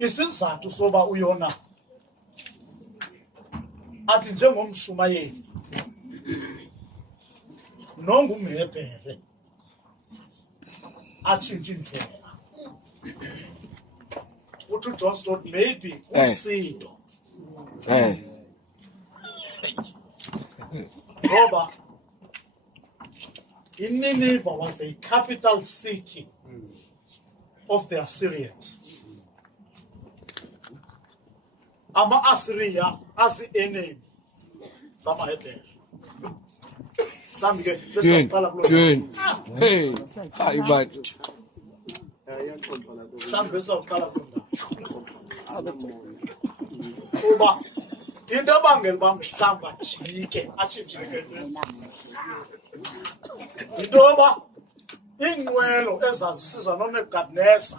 isizathu soba uYona athi njengomshumayeli nongumhebhere atshintshe indlela uthi uJohn Stott maybe usindo ngoba Nineveh was a capital city of the Assyrians. Ama-Assyria as the enemy. Some are there. Some get Jane. Hey, hi, but some best of color. Uba into abangela bamhlamba jike ashintshike into yoba iinqwelo ezazisizwa noma eGabnesa